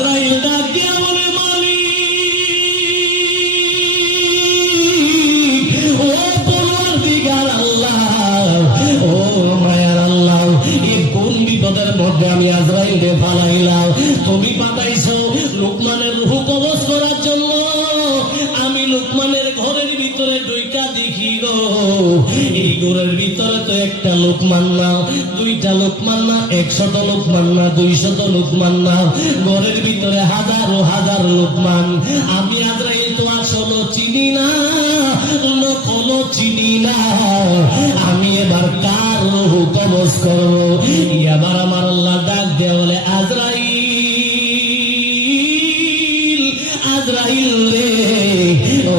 আজরাইল ডাক দিয়া বলে মধ্যে আমি আজরাইলকে ফালাইলাম, তুমি পাঠাইছো লুকমানের রূহ কবজ করার জন্য। আমি লুকমানের ঘরের ভিতরে ঢুইকা দেখি গো, এই ঘরের ভিতরে তো একটা লুকমান না, দুইটা লুকমান না, 100 লুকমান না, 200 লুকমান না, ঘরের ভিতরে হাজারো হাজার লুকমান। আমি আজরাইল তো আসলে চিনি না, কোনো চিনি না। আমি এবার কার রূহ কবজ করবো? এবার আমার আল্লাহ ডাক দেয়া বলে আজরাইল, আজরাইল রে, ও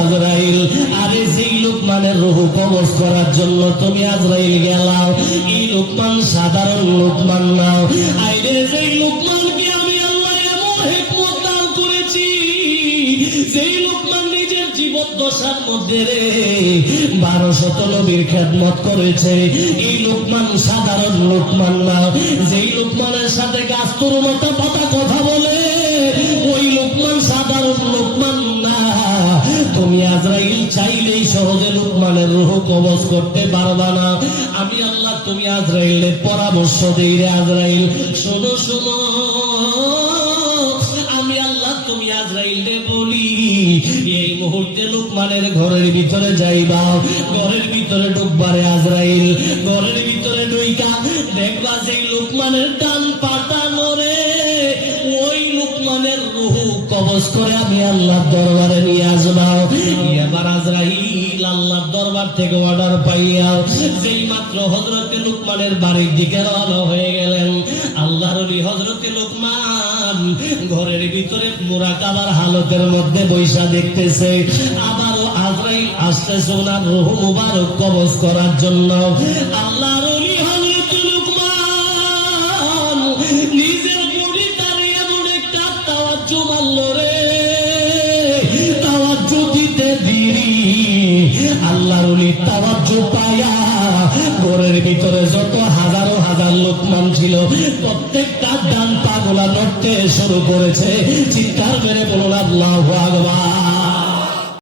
আজরাইল, আরে যেই লুকমানের রূহ কবজ করার জন্য তুমি আজরাইল গেলাও, এই লুকমান সাধারণ লুকমান না। আইরে যেই লুকমানকে আমি আল্লাহ এমন হিকমত দান করেছি, যেই লুকমান নিজের জীবদ্দশার মধ্যে রে 1200 নবীর খেদমত করেছে, এই লুকমান সাধারণ লুকমান না। যেই লুকমানের সাথে গাছতুর মতো পাতা কথা বলে, ওই লুকমান সাধারণ লুকমান না। তুমি আজরাইল চাইলেই সহজে লুকমানের রূহ কবজ করতে পারবা না। আমি আল্লাহ তুমি আজরাইলের পরামর্শ দেই রে আজরাইল, শোনো শোনো, আমি আল্লাহ তুমি আজরাইলকে বলি এই মুহূর্তে লুকমানের ঘরের ভিতরে যাইবা, ঘরের ভিতরে ঢুকবারে আজরাইল, ঘরের ভিতরে ঢুইকা দেখবা যে লুকমানের ডান পাটা নড়ে, ওই লুকমানের রূহ কবজ করে আমি আল্লাহর দরবারে নিয়ে আসবা। এবার আজরাইল আল্লাহর দরবার থেকে অর্ডার পাইয়া যেই মাত্র হযরতে লুকমানের বাড়ির দিকে রওনা হয়ে গেলেন, আল্লাহর ওলি হযরতে লুকমান ঘরের ভিতরে মুরাকাবার হালতের মধ্যে বৈশা দেখতেছে, আবারও আজরাইল আসতেছে ওনার রূহ মুবারক কবজ করার জন্য। আল্লাহর ওলি হযরতে লুকমান নিজের বডি দাঁড়িয়ে এমন একটা তাওয়াজ্জু মারলো রে, তাওয়াজ্জু দিতে দেরি, আল্লাহর ওলি তাওয়াজ্জু পায়া ঘরের ভিতরে যত হাজারো হাজার লুকমান ছিল প্রত্যেকটা ডান পাগুলা নড়তে শুরু করেছে। চিৎকার মেরে বলুন আল্লাহু আকবার।